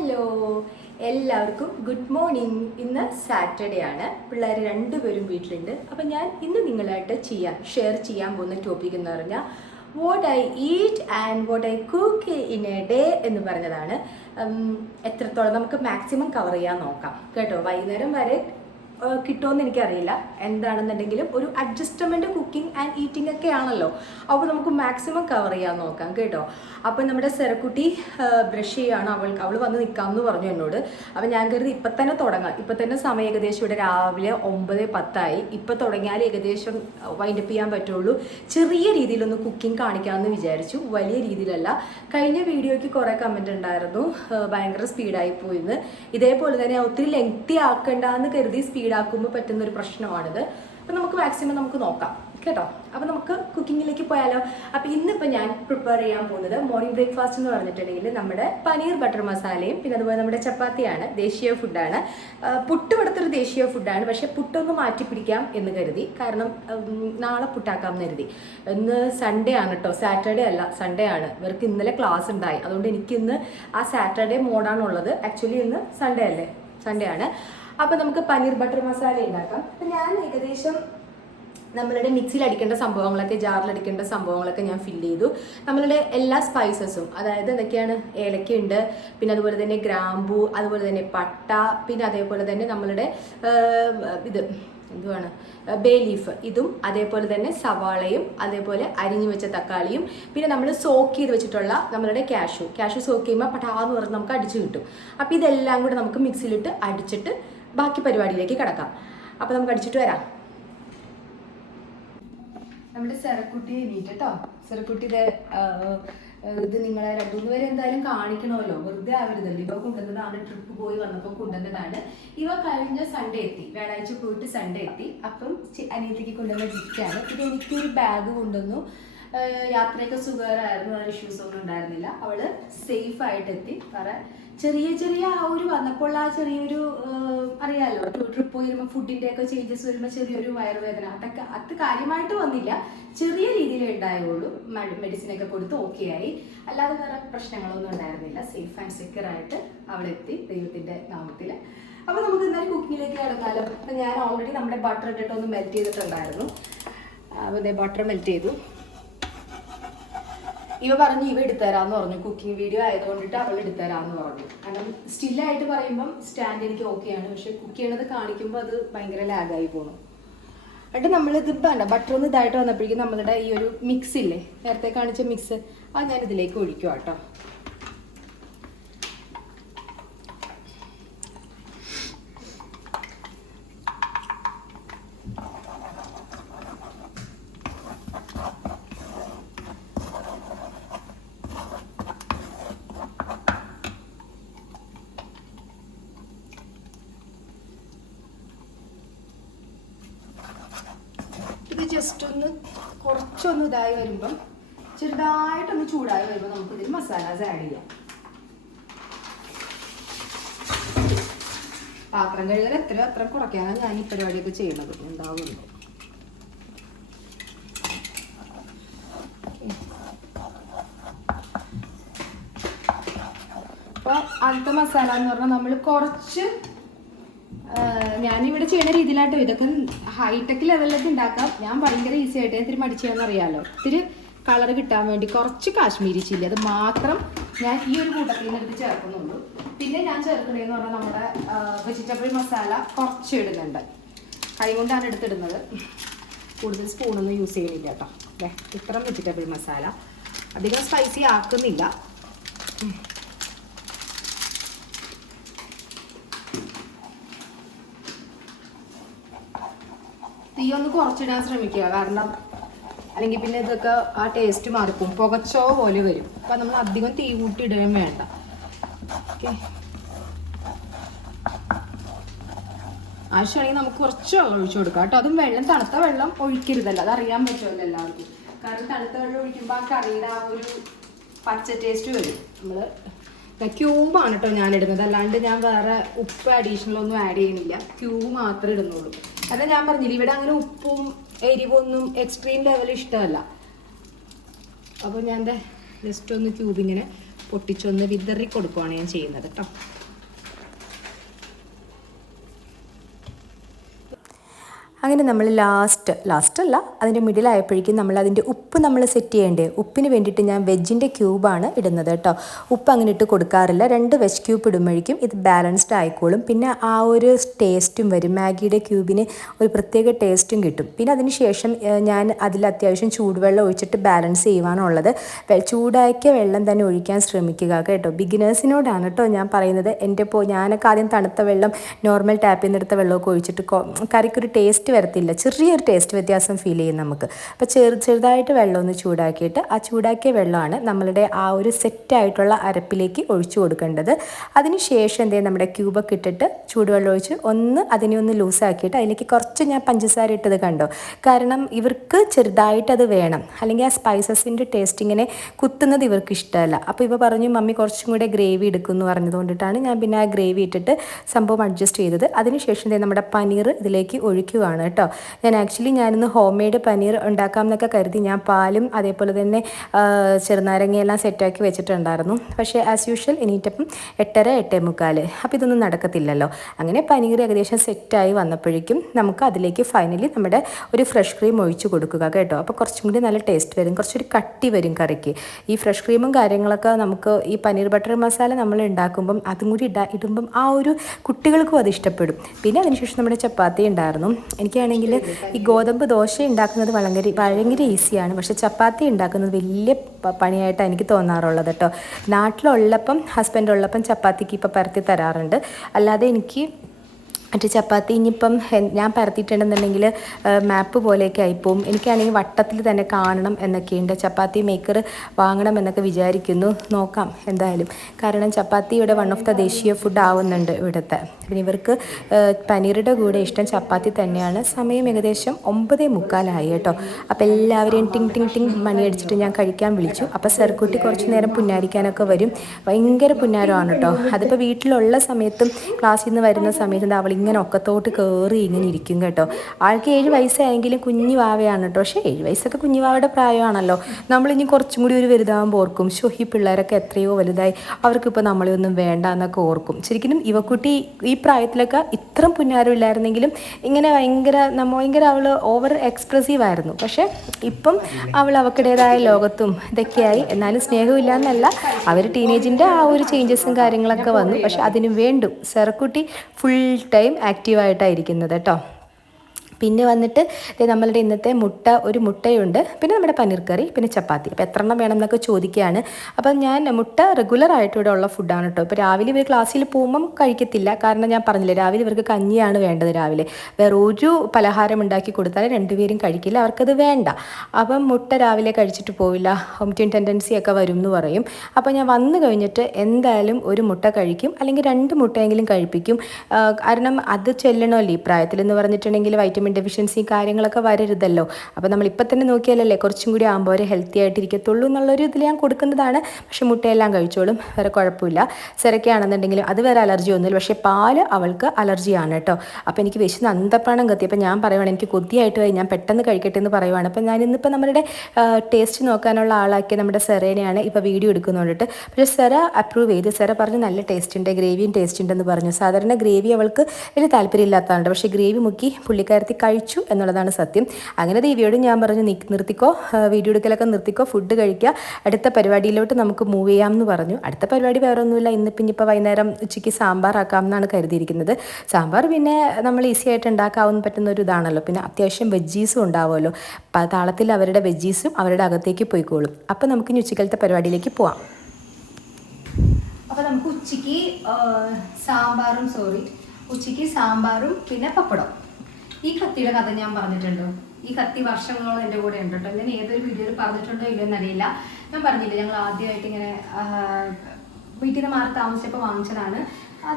Hello എല്ലാവർക്കും good morning. ഇന്ന് Saturday ആണ്. പിള്ളേർ രണ്ടുപേരും വീട്ടിലുണ്ട്. അപ്പം ഞാൻ ഇന്ന് നിങ്ങളായിട്ട് ഷെയർ ചെയ്യാൻ പോകുന്ന ടോപ്പിക് എന്ന് പറഞ്ഞാൽ what I eat and what I cook in A day എന്ന് പറഞ്ഞതാണ്. എത്രത്തോളം നമുക്ക് മാക്സിമം കവർ ചെയ്യാൻ നോക്കാം കേട്ടോ. വൈകുന്നേരം വരെ കിട്ടുമെന്ന് എനിക്കറിയില്ല. എന്താണെന്നുണ്ടെങ്കിലും ഒരു അഡ്ജസ്റ്റ്മെൻറ്റ് കുക്കിംഗ് ആൻഡ് ഈറ്റിംഗ് ഒക്കെ ആണല്ലോ. അപ്പോൾ നമുക്ക് മാക്സിമം കവർ ചെയ്യാൻ നോക്കാം കേട്ടോ. അപ്പോൾ നമ്മുടെ സെറക്കുട്ടി ബ്രഷ് ചെയ്യുകയാണ്. അവൾ വന്ന് നിൽക്കാമെന്ന് പറഞ്ഞു എന്നോട്. അപ്പോൾ ഞാൻ കരുതി ഇപ്പം തന്നെ തുടങ്ങാം. ഇപ്പം തന്നെ സമയം ഏകദേശം ഇവിടെ രാവിലെ 9:10 ഇപ്പം തുടങ്ങിയാൽ ഏകദേശം വൈൻഡപ്പ് ചെയ്യാൻ പറ്റുള്ളൂ. ചെറിയ രീതിയിലൊന്ന് കുക്കിംഗ് കാണിക്കാമെന്ന് വിചാരിച്ചു, വലിയ രീതിയിലല്ല. കഴിഞ്ഞ വീഡിയോയ്ക്ക് കുറേ കമൻറ്റ് ഉണ്ടായിരുന്നു, ഭയങ്കര സ്പീഡായി പോയിന്ന്. ഇതേപോലെ തന്നെ ഒത്തിരി ലെങ്തി ആക്കണ്ടെന്ന് കരുതി സ്പീഡാക്കുമ്പോൾ പറ്റുന്നൊരു പ്രശ്നമാണിത്. അപ്പം നമുക്ക് മാക്സിമം നമുക്ക് നോക്കാം കേട്ടോ. അപ്പോൾ നമുക്ക് കുക്കിങ്ങിലേക്ക് പോയാലോ. അപ്പോൾ ഇന്നിപ്പോൾ ഞാൻ പ്രിപ്പയർ ചെയ്യാൻ പോകുന്നത് മോർണിംഗ് ബ്രേക്ക്ഫാസ്റ്റ് എന്ന് പറഞ്ഞിട്ടുണ്ടെങ്കിൽ നമ്മുടെ പനീർ ബട്ടർ മസാലയും പിന്നെ അതുപോലെ നമ്മുടെ ചപ്പാത്തിയാണ്. ദേശീയ ഫുഡാണ്. പുട്ട് ഇവിടുത്തെ ഒരു ദേശീയ ഫുഡാണ്. പക്ഷേ പുട്ടൊന്ന് മാറ്റി പിടിക്കാം എന്ന് കരുതി. കാരണം നാളെ പുട്ടാക്കാം എന്ന് കരുതി. ഇന്ന് സൺഡേ ആണ് കേട്ടോ, സാറ്റർഡേ അല്ല, സൺഡേ ആണ്. ഇവർക്ക് ഇന്നലെ ക്ലാസ് ഉണ്ടായി. അതുകൊണ്ട് എനിക്കിന്ന് ആ സാറ്റർഡേ മോഡാണുള്ളത്. ആക്ച്വലി ഇന്ന് സൺഡേ അല്ലേ, സൺഡേ ആണ്. അപ്പോൾ നമുക്ക് പനീർ ബട്ടർ മസാല ഉണ്ടാക്കാം. അപ്പം ഞാൻ ഏകദേശം നമ്മളുടെ മിക്സിയിൽ അടിക്കേണ്ട സംഭവങ്ങളൊക്കെ, ജാറിൽ അടിക്കേണ്ട സംഭവങ്ങളൊക്കെ ഞാൻ ഫില്ല് ചെയ്തു. നമ്മളുടെ എല്ലാ സ്പൈസസും, അതായത് എന്തൊക്കെയാണ്, ഏലക്കയുണ്ട്, പിന്നെ അതുപോലെ തന്നെ ഗ്രാമ്പൂ, അതുപോലെ തന്നെ പട്ട, പിന്നെ അതേപോലെ തന്നെ നമ്മളുടെ എന്തുവാണ് ബേ ലീഫ്, ഇതും അതേപോലെ തന്നെ സവാളയും അതേപോലെ അരിഞ്ഞു വെച്ച തക്കാളിയും പിന്നെ നമ്മൾ സോക്ക് ചെയ്ത് വെച്ചിട്ടുള്ള നമ്മളുടെ കാഷ്യൂ സോക്ക് ചെയ്യുമ്പോൾ പട്ടാന്ന് പറഞ്ഞ് നമുക്ക് അടിച്ചു കിട്ടും. അപ്പോൾ ഇതെല്ലാം കൂടെ നമുക്ക് മിക്സിയിലിട്ട് അടിച്ചിട്ട് ബാക്കി പരിപാടിയിലേക്ക് കിടക്കാം. അപ്പോൾ നമുക്ക് അടിച്ചിട്ട് വരാം. നമ്മുടെ സെറക്കുട്ടി എണീറ്റ് കേട്ടോ. സെറക്കുട്ടി ഇത് നിങ്ങളെ 2-3 പേര് എന്തായാലും കാണിക്കണമല്ലോ, വെറുതെ ആവരുതല്ലോ. ഇവ കൊണ്ടുവന്നതാണ്, ട്രിപ്പ് പോയി വന്നപ്പോൾ കൊണ്ടുവന്നതാണ്. ഇവ കഴിഞ്ഞ സൺഡേ എത്തി, വ്യാഴാഴ്ച പോയിട്ട് സൺഡേ എത്തി. അപ്പം അനിയത്തിക്ക് കൊണ്ടുവന്ന ഗിഫ്റ്റാണ് ഇത്. എനിക്കൊരു ബാഗ് കൊണ്ടുവന്നു. യാത്രയൊക്കെ സുഖകരമായിരുന്നു, വേറെ ഇഷ്യൂസ് ഒന്നും ഉണ്ടായിരുന്നില്ല. അവള് സേഫ് ആയിട്ട് എത്തി. വേറെ ചെറിയ ആ ഒരു വന്നപ്പോൾ ആ ചെറിയൊരു അറിയാമല്ലോ, ട്രിപ്പ് പോയി വരുമ്പോൾ ഫുഡിൻ്റെ ഒക്കെ ചേഞ്ചസ് വരുമ്പോൾ ചെറിയൊരു വയറുവേദന, അതൊക്കെ അത് കാര്യമായിട്ട് വന്നില്ല, ചെറിയ രീതിയിലേ ഉണ്ടായുള്ളൂ. മെഡിസിനൊക്കെ കൊടുത്ത് ഓക്കെ ആയി. അല്ലാതെ വേറെ പ്രശ്നങ്ങളൊന്നും ഉണ്ടായിരുന്നില്ല. സേഫ് ആൻഡ് സെക്യൂർ ആയിട്ട് അവളെത്തി, ദൈവത്തിൻ്റെ നാമത്തിൽ. അപ്പോൾ നമുക്ക് എന്തായാലും കുക്കിങ്ങിലേക്ക് കിടക്കാമല്ലോ. അപ്പം ഞാൻ ഓൾറെഡി നമ്മുടെ ബട്ടർ ഇട്ടിട്ട് ഒന്ന് മെൽറ്റ് ചെയ്തിട്ടുണ്ടായിരുന്നു. അപ്പോൾ ഇതേ ബട്ടർ മെൽറ്റ് ചെയ്തു. ഇവ പറഞ്ഞു ഇവ എടുത്തുതരാമെന്ന് പറഞ്ഞു. കുക്കിംഗ് വീഡിയോ ആയതുകൊണ്ടിട്ട് അവൾ എടുത്തുതരാമെന്ന് പറഞ്ഞു. കാരണം സ്റ്റില്ലായിട്ട് പറയുമ്പം സ്റ്റാൻഡ് എനിക്ക് ഓക്കെയാണ്, പക്ഷെ കുക്ക് ചെയ്യണത് കാണിക്കുമ്പോൾ അത് ഭയങ്കര ലാഗായി പോകണം. എന്നിട്ട് നമ്മളിത് വേണ്ട ബട്ടർ ഒന്ന് ഇതായിട്ട് വന്നപ്പോഴേക്കും നമ്മളുടെ ഈ ഒരു മിക്സ് ഇല്ലേ, നേരത്തെ കാണിച്ച മിക്സ്, അത് ഞാൻ ഇതിലേക്ക് ഒഴിക്കുക കേട്ടോ. ഇത് ജസ്റ്റ് ഒന്ന് കുറച്ചൊന്ന് ഇതായി വരുമ്പം, ചെറുതായിട്ടൊന്ന് ചൂടായി വരുമ്പോൾ നമുക്കിതിൽ മസാലാസ് ആഡ് ചെയ്യാം. പാത്രം കഴുകൽ അത്ര കുറയ്ക്കാനാണ് ഞാൻ ഈ പരിപാടിയൊക്കെ ചെയ്യുന്നത്. ഉണ്ടാവുള്ളൂ. അപ്പോൾ ആദ്യത്തെ മസാല എന്ന് പറഞ്ഞാൽ നമ്മൾ കുറച്ച്, ഞാനിവിടെ ചെയ്യുന്ന രീതിയിലാട്ടോ. ഇതൊക്കെ ഹൈടെക് ലെവലിലൊക്കെ ഉണ്ടാക്കാം. ഞാൻ ഭയങ്കര ഈസി ആയിട്ട് ഇത്തിരി മടിച്ചാന്ന് അറിയാമല്ലോ. ഇത്തിരി കളർ കിട്ടാൻ വേണ്ടി കുറച്ച് കാശ്മീരി ചില്ലി, അത് മാത്രം ഞാൻ ഈ ഒരു കൂട്ടത്തിൽ നിന്ന് എടുത്ത് ചേർക്കുന്നുള്ളൂ. പിന്നെ ഞാൻ ചേർക്കുന്നതെന്ന് പറഞ്ഞാൽ നമ്മുടെ വെജിറ്റബിൾ മസാല കുറച്ച് ഇടുന്നുണ്ട്. കൈ കൊണ്ടാണ് എടുത്തിടുന്നത്, കൂടുതൽ സ്പൂണൊന്നും യൂസ് ചെയ്യുന്നില്ല കേട്ടോ. അല്ലേ, ഇത്രയും വെജിറ്റബിൾ മസാല അധികം സ്പൈസി ആക്കുന്നില്ല. തീ ഒന്ന് കുറച്ചിടാൻ ശ്രമിക്കുക, കാരണം അല്ലെങ്കിൽ പിന്നെ ഇതൊക്കെ ആ ടേസ്റ്റ് മാറിപ്പോവും, പുകച്ചോ പോലെ വരും. അപ്പം നമ്മൾ അധികം തീ കൂട്ടി ഇടുകയും വേണ്ട. ഓക്കെ, ആവശ്യമാണെങ്കിൽ നമുക്ക് കുറച്ച് ഒഴിച്ചു കൊടുക്കാം കേട്ടോ. അതും വെള്ളം, തണുത്ത വെള്ളം ഒഴിക്കരുതല്ലോ, അതറിയാൻ പറ്റുമല്ലോ എല്ലാവർക്കും. കാരണം തണുത്ത വെള്ളം ഒഴിക്കുമ്പോൾ ആ കറിയുടെ ആ ഒരു പച്ച ടേസ്റ്റ് വരും. നമ്മൾ ക്യൂബാണ് കേട്ടോ ഞാനിടുന്നത്, അല്ലാണ്ട് ഞാൻ വേറെ ഉപ്പ് അഡീഷണൽ ഒന്നും ആഡ് ചെയ്യുന്നില്ല. ക്യൂബ് മാത്രമേ ഇടുന്നുള്ളൂ. അല്ല, ഞാൻ പറഞ്ഞില്ല ഇവിടെ അങ്ങനെ ഉപ്പും എരിവൊന്നും എക്സ്ട്രീം ലെവൽ ഇഷ്ടമല്ല. അപ്പോൾ ഞാൻ ജസ്റ്റ് ഒന്ന് ക്യൂബിങ്ങനെ പൊട്ടിച്ചൊന്ന് വിതറി കൊടുക്കുകയാണ് ഞാൻ ചെയ്യുന്നത് കേട്ടോ. അങ്ങനെ നമ്മൾ ലാസ്റ്റല്ല അതിൻ്റെ മിഡിലായപ്പോഴേക്കും നമ്മൾ അതിൻ്റെ ഉപ്പ് നമ്മൾ സെറ്റ് ചെയ്യേണ്ടേ. ഉപ്പിന് വേണ്ടിയിട്ട് ഞാൻ വെജിൻ്റെ ക്യൂബാണ് ഇടുന്നത് കേട്ടോ. ഉപ്പ് അങ്ങനെ ഇട്ട് കൊടുക്കാറില്ല. 2 വെജ് ക്യൂബ് ഇടുമ്പോഴേക്കും ഇത് ബാലൻസ്ഡ് ആയിക്കോളും. പിന്നെ ആ ഒരു ടേസ്റ്റും വരും. മാഗിയുടെ ക്യൂബിന് ഒരു പ്രത്യേക ടേസ്റ്റും കിട്ടും. പിന്നെ അതിന് ശേഷം ഞാൻ അതിൽ അത്യാവശ്യം ചൂടുവെള്ളം ഒഴിച്ചിട്ട് ബാലൻസ് ചെയ്യുവാനുള്ളത്. ചൂടാക്കിയ വെള്ളം തന്നെ ഒഴിക്കാൻ ശ്രമിക്കുക കേട്ടോ. ബിഗിനേഴ്സിനോടാണ് കേട്ടോ ഞാൻ പറയുന്നത്. ഞാനൊക്കെ ആദ്യം തണുത്ത വെള്ളം നോർമൽ ടാപ്പിൽ നിന്ന് എടുത്ത വെള്ളമൊക്കെ ഒഴിച്ചിട്ട് കറിക്കൊരു ടേസ്റ്റ് വരത്തില്ല. ചെറിയൊരു ടേസ്റ്റ് വ്യത്യാസം ഫീൽ ചെയ്യും നമുക്ക്. അപ്പോൾ ചെറുതായിട്ട് വെള്ളം ഒന്ന് ചൂടാക്കിയിട്ട് ആ ചൂടാക്കിയ വെള്ളമാണ് നമ്മളുടെ ആ ഒരു സെറ്റായിട്ടുള്ള അരപ്പിലേക്ക് ഒഴിച്ചു കൊടുക്കേണ്ടത്. അതിനുശേഷം നമ്മുടെ ക്യൂബൊക്കെ ഇട്ടിട്ട് ചൂടുവെള്ളം ഒഴിച്ച് അതിനെ ഒന്ന് ലൂസാക്കിയിട്ട് അതിലേക്ക് കുറച്ച് ഞാൻ പഞ്ചസാര ഇട്ടത് കണ്ടോ. കാരണം ഇവർക്ക് ചെറുതായിട്ട് അത് വേണം, അല്ലെങ്കിൽ ആ സ്പൈസസിൻ്റെ ടേസ്റ്റ് ഇങ്ങനെ കുത്തുന്നത് ഇവർക്ക് ഇഷ്ടമല്ല. അപ്പോൾ ഇവ പറഞ്ഞു മമ്മി കുറച്ചും കൂടെ ഗ്രേവി എടുക്കുമെന്ന് പറഞ്ഞതുകൊണ്ടിട്ടാണ് ഞാൻ പിന്നെ ആ ഗ്രേവി ഇട്ടിട്ട് സംഭവം അഡ്ജസ്റ്റ് ചെയ്തത്. അതിനുശേഷം നമ്മുടെ പനീർ ഇതിലേക്ക് ഒഴിക്കുകയാണ് കേട്ടോ. ഞാനിന്ന് ഹോം മെയ്ഡ് പനീർ ഉണ്ടാക്കാം എന്നൊക്കെ കരുതി ഞാൻ പാലും അതേപോലെ തന്നെ ചെറുനാരങ്ങയെല്ലാം സെറ്റാക്കി വെച്ചിട്ടുണ്ടായിരുന്നു. പക്ഷേ ആസ് യൂഷ്വൽ എണീറ്റപ്പം 8:30, 8:45. അപ്പോൾ ഇതൊന്നും നടക്കത്തില്ലല്ലോ. അങ്ങനെ പനീർ ഏകദേശം സെറ്റായി വന്നപ്പോഴേക്കും നമുക്ക് അതിലേക്ക് ഫൈനലി നമ്മുടെ ഒരു ഫ്രഷ് ക്രീം ഒഴിച്ച് കൊടുക്കുക കേട്ടോ. അപ്പോൾ കുറച്ചും കൂടി നല്ല ടേസ്റ്റ് വരും, കുറച്ചൊരു കട്ടി വരും കറിക്ക്. ഈ ഫ്രഷ് ക്രീമും കാര്യങ്ങളൊക്കെ നമുക്ക് ഈ പനീർ ബട്ടർ മസാല നമ്മൾ ഉണ്ടാക്കുമ്പം അതും കൂടി ഇടുമ്പം ആ ഒരു കുട്ടികൾക്കും അത് ഇഷ്ടപ്പെടും. പിന്നെ അതിനുശേഷം നമ്മുടെ ചപ്പാത്തി ഉണ്ടായിരുന്നു. എനിക്കാണെങ്കിൽ ഈ ഗോതമ്പ് ദോശ ഉണ്ടാക്കുന്നത് ഭയങ്കര ഈസിയാണ്. പക്ഷേ ചപ്പാത്തി ഉണ്ടാക്കുന്നത് വലിയ പണിയായിട്ടാണ് എനിക്ക് തോന്നാറുള്ളത് കേട്ടോ. നാട്ടിലുള്ളപ്പം ഹസ്ബൻഡ് ഉള്ളപ്പം ചപ്പാത്തിക്ക് ഇപ്പോൾ പരത്തി തരാറുണ്ട്. അല്ലാതെ എനിക്ക് മറ്റേ ചപ്പാത്തി ഇനിയിപ്പം ഞാൻ പരത്തിയിട്ടുണ്ടെന്നുണ്ടെങ്കിൽ മാപ്പ് പോലെയൊക്കെ ആയിപ്പോവും. എനിക്കാണെങ്കിൽ വട്ടത്തിൽ തന്നെ കാണണം എന്നൊക്കെയുണ്ട്. ചപ്പാത്തി മേക്കർ വാങ്ങണം എന്നൊക്കെ വിചാരിക്കുന്നു. നോക്കാം എന്തായാലും. കാരണം ചപ്പാത്തി ഇവിടെ വൺ ഓഫ് ദ ദേശീയ ഫുഡ് ആവുന്നുണ്ട് ഇവിടുത്തെ. പിന്നെ ഇവർക്ക് പനീറുടെ കൂടെ ഇഷ്ടം ചപ്പാത്തി തന്നെയാണ്. സമയം ഏകദേശം 9:45 കേട്ടോ. അപ്പോൾ എല്ലാവരെയും ടിങ് ടിങ് ടിങ് മണിയടിച്ചിട്ട് ഞാൻ കഴിക്കാൻ വിളിച്ചു. അപ്പോൾ സെർക്കുട്ടി കുറച്ച് നേരം പുന്നാരിക്കാനൊക്കെ വരും. ഭയങ്കര പുന്നാരമാണ് കേട്ടോ. അതിപ്പോൾ വീട്ടിലുള്ള സമയത്തും ക്ലാസ്സിൽ നിന്ന് വരുന്ന സമയത്തും അവൾ ഇങ്ങനെ ഒക്കത്തോട്ട് കയറി ഇങ്ങനെ ഇരിക്കും കേട്ടോ. ആൾക്ക് 7 വയസ്സായെങ്കിലും കുഞ്ഞു വാവയാണ് കേട്ടോ. പക്ഷേ 7 വയസ്സൊക്കെ കുഞ്ഞു വാവയുടെ പ്രായമാണല്ലോ. നമ്മളിനി കുറച്ചും കൂടി ഒരു വലുതാകുമ്പോൾ ഓർക്കും ഈ പിള്ളേരൊക്കെ എത്രയോ വലുതായി, അവർക്കിപ്പോൾ നമ്മളെ ഒന്നും വേണ്ട എന്നൊക്കെ ഓർക്കും. ശരിക്കും ഇവക്കുട്ടി ഈ പ്രായത്തിലൊക്കെ ഇത്രയും പുന്നാരമില്ലായിരുന്നെങ്കിലും ഇങ്ങനെ ഭയങ്കര അവൾ ഓവർ എക്സ്പ്രസീവ് ആയിരുന്നു. പക്ഷേ ഇപ്പം അവൾക്കിടേതായ ലോകത്തും ഇതൊക്കെയായി. എന്നാലും സ്നേഹമില്ല എന്നല്ല, അവർ ടീനേജിൻ്റെ ആ ഒരു ചേഞ്ചസും കാര്യങ്ങളൊക്കെ വന്നു. പക്ഷെ അതിന് വേണ്ടും സെറക്കുട്ടി ഫുൾ ടൈം ആക്റ്റീവായിട്ടായിരിക്കുന്നത് കേട്ടോ. പിന്നെ വന്നിട്ട് നമ്മളുടെ ഇന്നത്തെ ഒരു മുട്ടയുണ്ട്, പിന്നെ നമ്മുടെ പനീർ കറി, പിന്നെ ചപ്പാത്തി. അപ്പോൾ എത്ര എണ്ണം വേണം എന്നൊക്കെ ചോദിക്കുകയാണ്. അപ്പം ഞാൻ മുട്ട റെഗുലറായിട്ട് ഇവിടെ ഉള്ള ഫുഡാണ് കേട്ടോ. ഇപ്പോൾ രാവിലെ ഇവർ ക്ലാസ്സിൽ പോകുമ്പം കഴിക്കത്തില്ല. കാരണം ഞാൻ പറഞ്ഞില്ലേ, രാവിലെ ഇവർക്ക് കഞ്ഞിയാണ് വേണ്ടത്. രാവിലെ വേറെ ഒരു പലഹാരം ഉണ്ടാക്കി കൊടുത്താൽ രണ്ടുപേരും കഴിക്കില്ല, അവർക്കത് വേണ്ട. അപ്പം മുട്ട രാവിലെ കഴിച്ചിട്ട് പോവില്ല, വോമിറ്റിംഗ് ടെൻഡൻസി ഒക്കെ വരും എന്ന് പറയും. അപ്പോൾ ഞാൻ വന്നു കഴിഞ്ഞിട്ട് എന്തായാലും ഒരു മുട്ട കഴിക്കും, അല്ലെങ്കിൽ 2 മുട്ടയെങ്കിലും കഴിപ്പിക്കും. കാരണം അത് ചെല്ലണമല്ലോ ഈ പ്രായത്തിലെന്ന് പറഞ്ഞിട്ടുണ്ടെങ്കിൽ വൈറ്റമിൻ ഡെഫിഷ്യൻസി കാര്യങ്ങളൊക്കെ വരരുതല്ലോ. അപ്പോൾ നമ്മളിപ്പോൾ തന്നെ നോക്കിയാലല്ലേ കുറച്ചും കൂടി ആകുമ്പോൾ അവർ ഹെൽത്തി ആയിട്ടിരിക്കത്തുള്ളൂ എന്നുള്ളൊരു ഇതിൽ ഞാൻ കൊടുക്കുന്നതാണ്. പക്ഷേ മുട്ടയെല്ലാം കഴിച്ചോളും, വേറെ കുഴപ്പമില്ല. സെരക്കാണെന്നുണ്ടെങ്കിലും അത് വേറെ അലർജി ഒന്നുമില്ല. പക്ഷേ പാല് അവൾക്ക് അലർജിയാണ് കേട്ടോ. അപ്പോൾ എനിക്ക് വിശന്ന് അന്തപ്പാണം കത്തി. അപ്പോൾ ഞാൻ പറയുവാണ് എനിക്ക് കൊതിയായിട്ട് ഞാൻ പെട്ടെന്ന് കഴിക്കട്ടെ എന്ന് പറയുവാണ്. അപ്പോൾ ഞാനിന്നിപ്പോൾ നമ്മുടെ ടേസ്റ്റ് നോക്കാനുള്ള ആളാക്കിയ നമ്മുടെ സെറേനെയാണ് ഇപ്പോൾ വീഡിയോ എടുക്കുന്നുണ്ടിട്ട്. പക്ഷേ സെറ അപ്രൂവ് ചെയ്ത്. സെറ പറഞ്ഞു നല്ല ടേസ്റ്റ് ഉണ്ട്, ഗ്രേവിയും ടേസ്റ്റ് ഉണ്ടെന്ന് പറഞ്ഞു. സാധാരണ ഗ്രേവി അവൾക്ക് വലിയ താല്പര്യമില്ലാത്തതാണ്, പക്ഷേ ഗ്രേവി മുക്കി പുള്ളിക്കാരത്തി കഴിച്ചു എന്നുള്ളതാണ് സത്യം. അങ്ങനെ ദേവിയോട് ഞാൻ പറഞ്ഞു നിർത്തിക്കോ, വീഡിയോ എടുക്കലൊക്കെ നിർത്തിക്കോ, ഫുഡ് കഴിക്കുക, അടുത്ത പരിപാടിയിലോട്ട് നമുക്ക് മൂവ് ചെയ്യാം എന്ന് പറഞ്ഞു. അടുത്ത പരിപാടി വേറെ ഒന്നുമില്ല. ഇന്നിപ്പോൾ വൈകുന്നേരം ഉച്ചയ്ക്ക് സാമ്പാർ ആക്കാം എന്നാണ് കരുതിയിരിക്കുന്നത്. സാമ്പാർ പിന്നെ നമ്മൾ ഈസി ആയിട്ട് ഉണ്ടാക്കാവുന്ന പറ്റുന്ന ഒരു ഇതാണല്ലോ. പിന്നെ അത്യാവശ്യം വെജീസും ഉണ്ടാവുമല്ലോ. താളത്തിൽ അവരുടെ വെജീസും അവരുടെ അകത്തേക്ക് പോയിക്കോളും. അപ്പോൾ നമുക്കിനി ഉച്ചക്കലത്തെ പരിപാടിയിലേക്ക് പോവാം. അപ്പോൾ നമുക്ക് ഉച്ചയ്ക്ക് സാമ്പാറും പിന്നെ പപ്പടം. ഈ കത്തിയുടെ കഥ ഞാൻ പറഞ്ഞിട്ടുണ്ടോ? ഈ കത്തി വർഷങ്ങളോളം എൻ്റെ കൂടെ ഉണ്ട് കേട്ടോ. ഞാൻ ഏതൊരു വീഡിയോയിൽ പറഞ്ഞിട്ടുണ്ടോ ഇല്ലയോ എന്നറിയില്ല. ഞാൻ പറഞ്ഞില്ല, ഞങ്ങൾ ആദ്യമായിട്ട് ഇങ്ങനെ വീട്ടിൽ നിന്ന് മാറി താമസിച്ചപ്പോൾ വാങ്ങിച്ചതാണ്.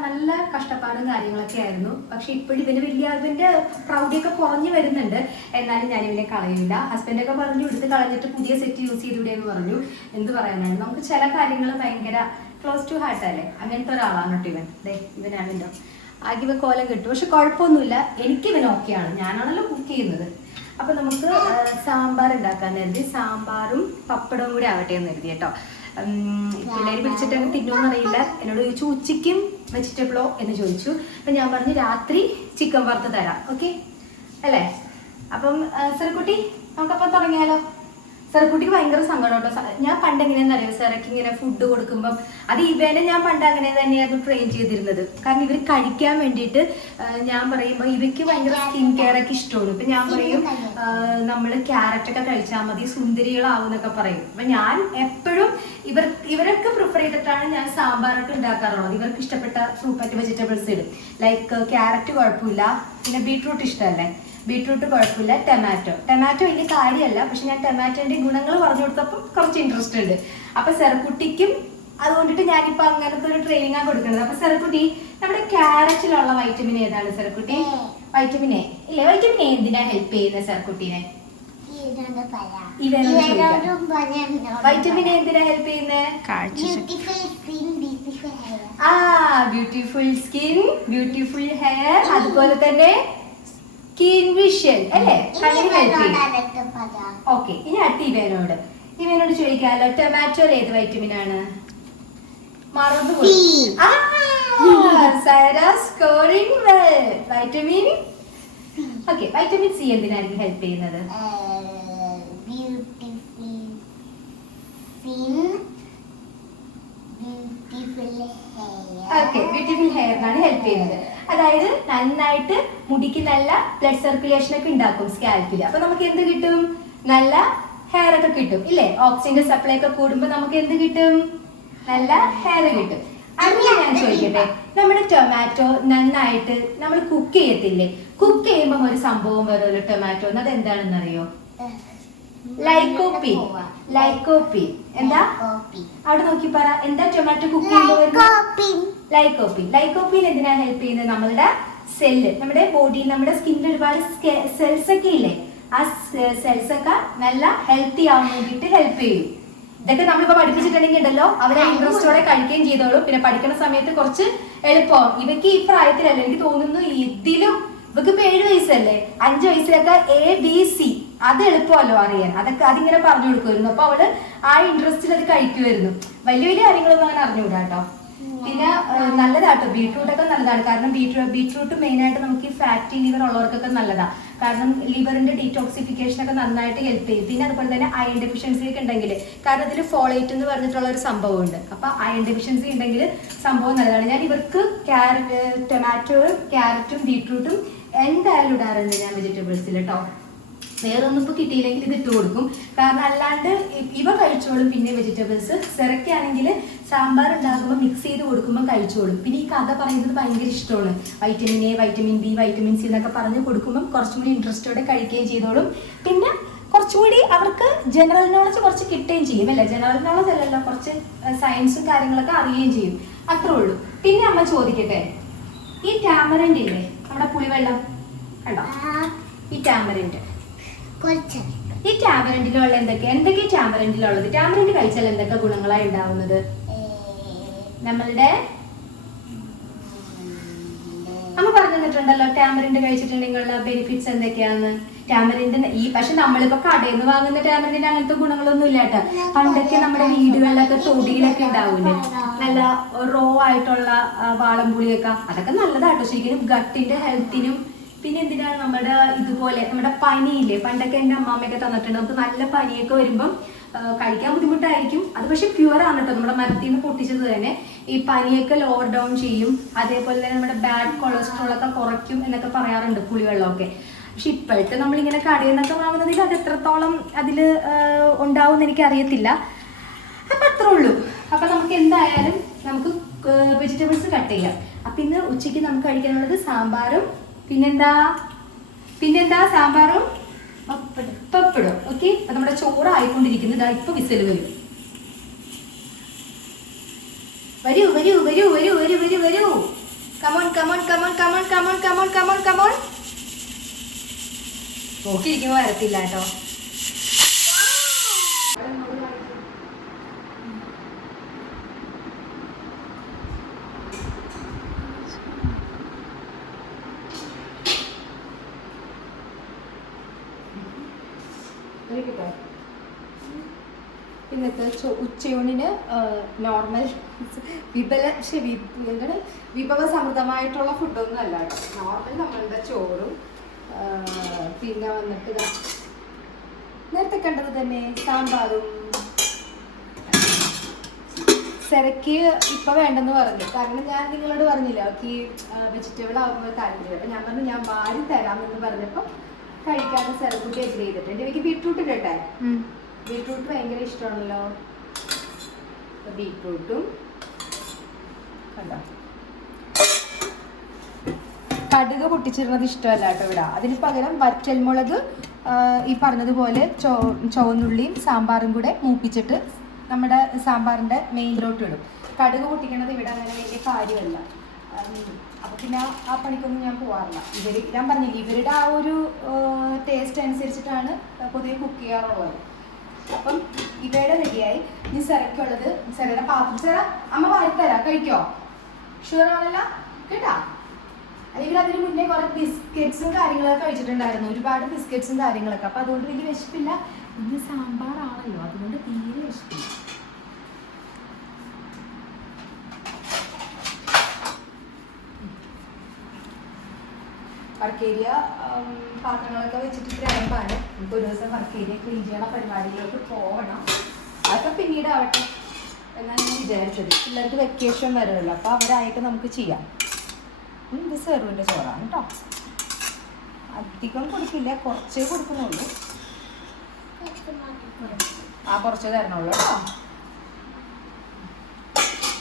നല്ല കഷ്ടപ്പാടും കാര്യങ്ങളൊക്കെ ആയിരുന്നു. പക്ഷെ ഇപ്പോഴും ഇതിൻ്റെ പ്രൗഢിയൊക്കെ കുറഞ്ഞു വരുന്നുണ്ട്. എന്നാലും ഞാനിവനെ കളയില്ല. ഹസ്ബൻഡൊക്കെ പറഞ്ഞു എടുത്ത് കളഞ്ഞിട്ട് പുതിയ സെറ്റ് യൂസ് ചെയ്തിവിടെ എന്ന് പറഞ്ഞു. എന്ത് പറയാനാണ്, നമുക്ക് ചില കാര്യങ്ങൾ ഭയങ്കര ക്ലോസ് ടു ഹാർട്ട് അല്ലേ. അങ്ങനത്തെ ഒരാളാണ് കേട്ടോ ഇവനാണല്ലോ. ആകെ കോലം കിട്ടും. പക്ഷെ കുഴപ്പമൊന്നുമില്ല, എനിക്കിവൻ ഓക്കെയാണ്. ഞാനാണല്ലോ കുക്ക് ചെയ്യുന്നത്. അപ്പോൾ നമുക്ക് സാമ്പാർ ഉണ്ടാക്കാൻ കരുതി. സാമ്പാറും പപ്പടവും കൂടി ആവട്ടെ എന്ന് കരുതി കേട്ടോ. പിള്ളേർ പിടിച്ചിട്ട് അങ്ങനെ തിന്നോന്ന് അറിയില്ല. എന്നോട് ചോദിച്ചു ഉച്ചയ്ക്കും വെജിറ്റബിളോ എന്ന് ചോദിച്ചു. അപ്പം ഞാൻ പറഞ്ഞു രാത്രി ചിക്കൻ വറുത്ത് തരാം. ഓക്കെ അല്ലേ? അപ്പം സെറക്കുട്ടി നമുക്കപ്പം തുടങ്ങിയാലോ? സെറക്കുട്ടിക്ക് ഭയങ്കര സങ്കടം കേട്ടോ. ഞാൻ പണ്ട് എങ്ങനെയാണെന്ന് അറിയാം, സെറക്ക് ഇങ്ങനെ ഫുഡ് കൊടുക്കുമ്പം അത് ഇവനെ ഞാൻ പണ്ട് അങ്ങനെ തന്നെയായിരുന്നു ട്രെയിൻ ചെയ്തിരുന്നത്. കാരണം ഇവർ കഴിക്കാൻ വേണ്ടിയിട്ട് ഞാൻ പറയുമ്പോൾ ഇവയ്ക്ക് ഭയങ്കര സ്കിൻ കെയർ ഒക്കെ ഇഷ്ടമാണ്. ഇപ്പം ഞാൻ പറയും നമ്മൾ ക്യാരറ്റൊക്കെ കഴിച്ചാൽ മതി സുന്ദരികളാവും എന്നൊക്കെ പറയും. അപ്പം ഞാൻ എപ്പോഴും ഇവരൊക്കെ പ്രിഫർ ചെയ്തിട്ടാണ് ഞാൻ സാമ്പാറൊക്കെ ഉണ്ടാക്കാറുള്ളത്. ഇവർക്ക് ഇഷ്ടപ്പെട്ട ഫ്രൂട്ട് വെജിറ്റബിൾസ് ഇടും. ലൈക്ക് ക്യാരറ്റ് കുഴപ്പമില്ല, പിന്നെ ബീട്രൂട്ട് ഇഷ്ടമല്ലേ, ബീട്രൂട്ട് കുഴപ്പമില്ല, ടൊമാറ്റോ വലിയ കാര്യമല്ല, പക്ഷെ ഞാൻ ടൊമാറ്റോന്റെ ഗുണങ്ങൾ പറഞ്ഞു കൊടുത്തപ്പോൾ കുറച്ച് ഇൻട്രസ്റ്റ് ഉണ്ട്. അപ്പൊ സെറക്കുട്ടിക്കും അതുകൊണ്ടിട്ട് ഞാനിപ്പോ അങ്ങനത്തെ ഒരു ട്രെയിനിങ് ആണ് കൊടുക്കുന്നത്. അപ്പൊ സെറക്കുട്ടി, നമ്മുടെ ക്യാരറ്റിലുള്ള വൈറ്റമിൻ ഏതാണ് സെറക്കുട്ടി? വൈറ്റമിൻ എ ഇല്ലേ? വൈറ്റമിൻ എ എന്തിനാ ഹെൽപ്പ് ചെയ്യുന്നത് സെറക്കുട്ടീനെ? വൈറ്റമിൻ എ എന്തിനാ ഹെൽപ്പ് ചെയ്യുന്നത്? ബ്യൂട്ടിഫുൾ സ്കിൻ, ബ്യൂട്ടിഫുൾ ഹെയർ, അതുപോലെ തന്നെ സ്കിൻ വിഷൻ അല്ലേ? ഓക്കെ, ഇനി അടുത്ത ഇവനോട് ചോദിക്കാമല്ലോ, ടൊമാറ്റോയിൽ ഏത് വൈറ്റമിൻ ആണ്? മറന്നുപോയി. Scoring well. Vitamin okay, vitamin C എന്തിനായിരിക്കും ഹെൽപ്പ് ചെയ്യുന്നത്? ഓക്കെ, ബ്യൂട്ടിഫുൾ ഹെയറിനാണ് ഹെൽപ്പ് ചെയ്യുന്നത്. അതായത് നന്നായിട്ട് മുടിക്ക് നല്ല ബ്ലഡ് സർക്കുലേഷൻ ഒക്കെ ഉണ്ടാക്കും സ്കാൽപ്പിൽ. അപ്പൊ നമുക്ക് എന്ത് കിട്ടും? നല്ല ഹെയർ ഒക്കെ കിട്ടും ഇല്ലേ? ഓക്സിജന്റെ സപ്ലൈ ഒക്കെ കൂടുമ്പോ നമുക്ക് എന്ത് കിട്ടും? നല്ല ഹെയർ കിട്ടും. അങ്ങനെ ഞാൻ ചോദിക്കട്ടെ, നമ്മുടെ ടൊമാറ്റോ നന്നായിട്ട് നമ്മൾ കുക്ക് ചെയ്യത്തില്ലേ? കുക്ക് ചെയ്യുമ്പോ ഒരു സംഭവം വരുമല്ലോ ടൊമാറ്റോ, അത് എന്താണെന്ന് അറിയോ? ലൈക്കോപ്പീൻ. എന്താ? അവിടെ നോക്കി പറ, എന്താ ടൊമാറ്റോ കുക്ക് ചെയ്യുമ്പോൾ? ലൈക്കോപ്പീൻ എന്തിനാ ഹെൽപ്പ് ചെയ്യുന്നത്? നമ്മളുടെ സെല്ല്, നമ്മുടെ ബോഡിയിൽ, നമ്മുടെ സ്കിന്നിൽ ഒരുപാട് സെൽസ് ഒക്കെ ഇല്ലേ, ആ സെൽസ് ഒക്കെ നല്ല ഹെൽത്തി ആവാൻ വേണ്ടിയിട്ട് ഹെൽപ്പ് ചെയ്യും. ഇതൊക്കെ നമ്മളിപ്പോ പഠിപ്പിച്ചിട്ടുണ്ടെങ്കിൽ ഉണ്ടല്ലോ അവരെ ഇൻട്രസ്റ്റോടെ കഴിക്കുകയും ചെയ്തോളൂ. പിന്നെ പഠിക്കുന്ന സമയത്ത് കുറച്ച് എളുപ്പം. ഇവയ്ക്ക് ഈ പ്രായത്തിലല്ല, എനിക്ക് തോന്നുന്നു ഇതിലും ഇവക്ക് ഇപ്പൊ 7 വയസ്സല്ലേ, 5 വയസ്സിലൊക്കെ ABC അത് എളുപ്പമല്ലോ അറിയാൻ. അതൊക്കെ അതിങ്ങനെ പറഞ്ഞു കൊടുക്കുമായിരുന്നു. അപ്പൊ അവള് ആ ഇൻട്രസ്റ്റിൽ അത് കഴിക്കുമായിരുന്നു. വലിയ വലിയ കാര്യങ്ങളൊന്നും അങ്ങനെ അറിഞ്ഞുകൂടാ കേട്ടോ. പിന്നെ നല്ലതാട്ടോ, ബീട്രൂട്ടൊക്കെ നല്ലതാണ്. കാരണം ബീട്രൂട്ട് മെയിൻ ആയിട്ട് നമുക്ക് ഈ ഫാറ്റി ലിവർ ഉള്ളവർക്കൊക്കെ നല്ലതാണ്. കാരണം ലിവറിന്റെ ഡീടോക്സിഫിക്കേഷൻ ഒക്കെ നന്നായിട്ട് ഹെൽപ്പ് ചെയ്യും. പിന്നെ അതുപോലെ തന്നെ അയൺ ഡെഫിഷ്യൻസി ഒക്കെ ഉണ്ടെങ്കിൽ, കാരണം ഇതിൽ ഫോളേറ്റ് എന്ന് പറഞ്ഞിട്ടുള്ള ഒരു സംഭവം ഉണ്ട്. അപ്പൊ അയൺ ഡെഫിഷ്യൻസി ഉണ്ടെങ്കിൽ സംഭവം നല്ലതാണ്. ഞാൻ ഇവർക്ക് ടൊമാറ്റോയും ക്യാരറ്റും ബീട്രൂട്ടും എന്തായാലും ഇടാറുണ്ട് ഞാൻ വെജിറ്റബിൾസിൽ കേട്ടോ. വേറെ ഒന്നും ഇപ്പോൾ കിട്ടിയില്ലെങ്കിൽ ഇത് ഇട്ട് കൊടുക്കും. കാരണം അല്ലാണ്ട് ഇവ കഴിച്ചോളും. പിന്നെ വെജിറ്റബിൾസ് സെറക്കാണെങ്കിൽ സാമ്പാർ ഉണ്ടാകുമ്പോൾ മിക്സ് ചെയ്ത് കൊടുക്കുമ്പോൾ കഴിച്ചോളും. പിന്നെ ഈ കഥ പറയുന്നത് ഭയങ്കര ഇഷ്ടമാണ്. Vitamin A, vitamin B, vitamin C എന്നൊക്കെ പറഞ്ഞ് കൊടുക്കുമ്പോൾ കുറച്ചും കൂടി ഇൻട്രസ്റ്റോടെ കഴിക്കുകയും ചെയ്തോളും. പിന്നെ കുറച്ചുകൂടി അവർക്ക് ജനറൽ നോളജ് കുറച്ച് കിട്ടുകയും ചെയ്യും അല്ലേ? ജനറൽ നോളജ് അല്ലല്ലോ, കുറച്ച് സയൻസും കാര്യങ്ങളൊക്കെ അറിയുകയും ചെയ്യും. അത്രേ ഉള്ളൂ. പിന്നെ അമ്മ ചോദിക്കട്ടെ, ഈ ടാമറിൻ്റെ ഇല്ലേ, നമ്മുടെ പുളിവെള്ളം കണ്ടോ? ഈ ടാമറിൻ്റെ ടാമറിൻഡിലുള്ള എന്തൊക്കെ ടാമറിൻഡിലുള്ളത്? ടാമറിൻഡ് കഴിച്ചാൽ എന്തൊക്കെ ഗുണങ്ങളാണ് ഉണ്ടാവുന്നത്? നമ്മളുടെ അമ്മ പറഞ്ഞു തന്നിട്ടുണ്ടല്ലോ ടാമറിൻഡ് കഴിച്ചിട്ടുണ്ടെങ്കിലുള്ള ബെനിഫിറ്റ്സ് എന്തൊക്കെയാന്ന്. ടാമറിൻഡ് പക്ഷെ നമ്മളിപ്പോ കടയിൽ നിന്ന് വാങ്ങുന്ന ടാമറിൻഡിന് അങ്ങനത്തെ ഗുണങ്ങളൊന്നും ഇല്ല കേട്ടോ. പണ്ടൊക്കെ നമ്മുടെ വീടുകളിലൊക്കെ തൊടിയിലൊക്കെ ഉണ്ടാവൂലേ നല്ല റോ ആയിട്ടുള്ള വാളംപുളിയൊക്കെ, അതൊക്കെ നല്ലതാട്ടോ ശരിക്കും ഗട്ടിന്റെ ഹെൽത്തിനും. പിന്നെ എന്തിനാണ് നമ്മുടെ ഇതുപോലെ നമ്മുടെ പനിയില്ലേ, പണ്ടൊക്കെ എൻ്റെ അമ്മാമ്മയൊക്കെ തന്നിട്ടുണ്ട്. നമുക്ക് നല്ല പനിയൊക്കെ വരുമ്പം കഴിക്കാൻ ബുദ്ധിമുട്ടായിരിക്കും, അത് പക്ഷെ പ്യുവർ ആണ് കേട്ടോ. നമ്മുടെ മരത്തിൽ നിന്ന് പൊട്ടിച്ചത് തന്നെ ഈ പനിയൊക്കെ ലോവർ ഡൗൺ ചെയ്യും. അതേപോലെ തന്നെ നമ്മുടെ ബാഡ് കൊളസ്ട്രോൾ ഒക്കെ കുറയ്ക്കും എന്നൊക്കെ പറയാറുണ്ട് പുളിവെള്ളമൊക്കെ. പക്ഷെ ഇപ്പോഴത്തെ നമ്മളിങ്ങനെ കടയിൽ നിന്നൊക്കെ വാങ്ങുന്നതിൽ അത് എത്രത്തോളം അതിൽ ഉണ്ടാവും എന്ന് എനിക്കറിയത്തില്ല. അപ്പം അത്രേ ഉള്ളൂ. അപ്പം നമുക്ക് എന്തായാലും നമുക്ക് വെജിറ്റബിൾസ് കട്ട് ചെയ്യാം. അപ്പം ഇന്ന് ഉച്ചയ്ക്ക് നമുക്ക് കഴിക്കാനുള്ളത് സാമ്പാറും പിന്നെന്താ സാമ്പാറും പപ്പടും. ഓക്കെ, അപ്പം നമ്മുടെ ചോറ് ആയിക്കൊണ്ടിരിക്കുന്നത് ഇപ്പൊ വിസിൽ വരും. വരൂ വരൂ വരൂ വരൂ വരൂ വരൂ വരൂ. Come on come on come on come on come on come on come on come on. നോക്കിയിരിക്കുമ്പോ വരത്തില്ല കേട്ടോ. പിന്നെ ഇന്നത്തെ ഉച്ചയൂണിന് നോർമൽ എന്താണ് വിഭവസമൃദ്ധമായിട്ടുള്ള ഫുഡൊന്നും അല്ല കേട്ടോ. നോർമൽ നമ്മളുടെ ചോറും പിന്നെ വന്നിട്ട് നേരത്തെ കണ്ടത് തന്നെ സാമ്പാറും. സെരക്ക് ഇപ്പം വേണ്ടെന്ന് പറഞ്ഞു, കാരണം ഞാൻ നിങ്ങളോട് പറഞ്ഞില്ല അവർക്ക് ഈ വെജിറ്റബിൾ ആകുമ്പോൾ താല്പര്യം. അപ്പം ഞാൻ പറഞ്ഞു ഞാൻ വാരി തരാമെന്ന് പറഞ്ഞപ്പോൾ കഴിക്കാതെ സെരക്കുട്ടി എഗ്രി ചെയ്തിട്ടുണ്ട്. എനിക്ക് ബീട്രൂട്ട് ഇടട്ടെ? ബീട്രൂട്ട് ഭയങ്കര ഇഷ്ടമാണല്ലോ. ബീട്രൂട്ടും കണ്ടോ, കടുക് പൊട്ടിച്ചിരുന്നത് ഇഷ്ടമല്ല കേട്ടോ ഇവിടെ. അതിന് പകരം വറ്റൽമുളക് ഈ പറഞ്ഞതുപോലെ ചുവന്നുള്ളിയും സാമ്പാറും കൂടെ മൂപ്പിച്ചിട്ട് നമ്മുടെ സാമ്പാറിൻ്റെ മെയിനിലോട്ട് ഇടും. കടുക് പൊട്ടിക്കണത് ഇവിടെ അങ്ങനെ വലിയ കാര്യമല്ല. അപ്പോൾ പിന്നെ ആ പണിക്കൊന്നും ഞാൻ പോകാറില്ല. ഞാൻ പറഞ്ഞില്ല, ഇവരുടെ ആ ഒരു ടേസ്റ്റ് അനുസരിച്ചിട്ടാണ് പൊതുവെ കുക്ക് ചെയ്യാറുള്ളത്. അപ്പം ഇവയുടെ റെഡിയായി. ഇനി സെരക്കുള്ളത് സെരയുടെ പാത്രം. സെര അമ്മ വാരിത്തരാ, കഴിക്കോ? ഷുവർ ആണല്ലോ കേട്ടാ? അല്ലെങ്കിൽ അതിന് മുന്നേ കുറെ ബിസ്ക്കറ്റ്സും കാര്യങ്ങളൊക്കെ കഴിച്ചിട്ടുണ്ടായിരുന്നു, ഒരുപാട് ബിസ്ക്കറ്റ്സും കാര്യങ്ങളൊക്കെ. അപ്പം അതുകൊണ്ട് വലിയ വിശപ്പില്ല. ഇന്ന് സാമ്പാറാണല്ലോ, അതുകൊണ്ട് തീരെ വിശപ്പില്ല. വർക്കേരിയ പാത്രങ്ങളൊക്കെ വെച്ചിട്ട് കിടമ്പാണ്. നമുക്ക് ഒരു ദിവസം വർക്കേരിയ ക്ലീൻ ചെയ്യണ പരിപാടിയിലേക്ക് പോകണം. അതൊക്കെ പിന്നീട് ആവട്ടെ എന്നാണ് ഞാൻ വിചാരിച്ചത്. പിള്ളേർക്ക് വെക്കേഷൻ വരുമല്ലോ, അപ്പോൾ അവരായിട്ട് നമുക്ക് ചെയ്യാം. ഇത് സെർവിൻ്റെ ചോറാണ് കേട്ടോ. അധികം കൊടുക്കില്ല, കുറച്ചേ കൊടുക്കുന്നുള്ളൂ. കുറച്ച് തരണുള്ളൂ കേട്ടോ.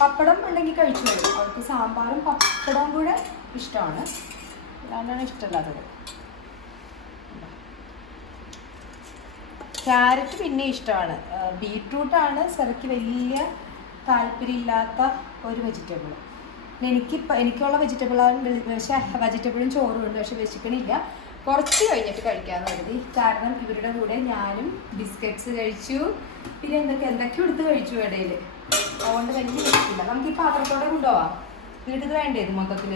പപ്പടം ഉണ്ടെങ്കിൽ കഴിച്ചു വരും. അവർക്ക് സാമ്പാറും പപ്പടവും കൂടെ ഇഷ്ടമാണ്, അല്ലാണ്ടാണ് ഇഷ്ടമല്ലാത്തത്. ക്യാരറ്റ് പിന്നെ ഇഷ്ടമാണ്. ബീട്രൂട്ടാണ് സെറയ്ക്ക് വലിയ താല്പര്യമില്ലാത്ത ഒരു വെജിറ്റബിൾ. എനിക്കുള്ള വെജിറ്റബിളും ചോറും ഉണ്ട്, പക്ഷെ വിശക്കണില്ല. കുറച്ച് കഴിഞ്ഞിട്ട് കഴിക്കാമെന്ന് കരുതി. കാരണം ഇവരുടെ കൂടെ ഞാനും ബിസ്ക്കറ്റ്സ് കഴിച്ചു, പിന്നെ എന്തൊക്കെ എടുത്ത് കഴിച്ചു ഇടയിൽ. അതുകൊണ്ട് വലിയ വിശക്കില്ല. നമുക്ക് ഈ പാത്രത്തോടെ കൊണ്ടുപോവാം. വീട്ടിൽ വേണ്ടേ ഇത് മൊത്തത്തിൽ?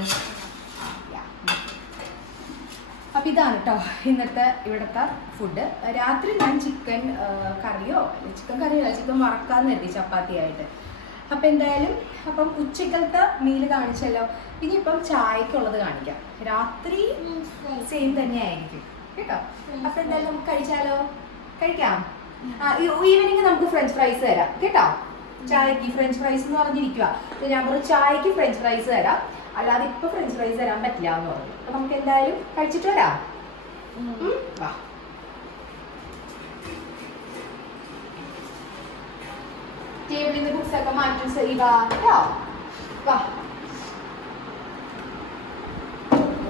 അപ്പം ഇതാണ് കേട്ടോ ഇന്നത്തെ ഇവിടുത്തെ ഫുഡ്. രാത്രി ഞാൻ ചിക്കൻ കറിയോ ചിക്കൻ വറക്കാന്ന് കരുതി ചപ്പാത്തിയായിട്ട്. അപ്പം എന്തായാലും അപ്പം ഉച്ചക്കലത്തെ മീല് കാണിച്ചല്ലോ. ഇനിയിപ്പം ചായക്കുള്ളത് കാണിക്കാം. രാത്രി സെയിം തന്നെ ആയിരിക്കും കേട്ടോ. അപ്പം എന്തായാലും നമുക്ക് കഴിച്ചാലോ? കഴിക്കാം. ഈവനിങ് നമുക്ക് ഫ്രഞ്ച് ഫ്രൈസ് തരാം കേട്ടോ. ചായക്ക് ഫ്രഞ്ച് ഫ്രൈസ് എന്ന് പറഞ്ഞിരിക്കുക. ഞാൻ പറഞ്ഞു ചായക്ക് ഫ്രഞ്ച് ഫ്രൈസ് തരാം, അല്ലാതെ ഇപ്പൊ ഫ്രഞ്ച് ഫ്രൈസ് തരാൻ പറ്റില്ല എന്ന് പറഞ്ഞു. അപ്പൊ നമുക്ക് എന്തായാലും കഴിച്ചിട്ട് വരാം. വാ. ടേബിളിൽ നിന്ന് ബുക്സ് ഒക്കെ മാറ്റി കേട്ടോ. വാ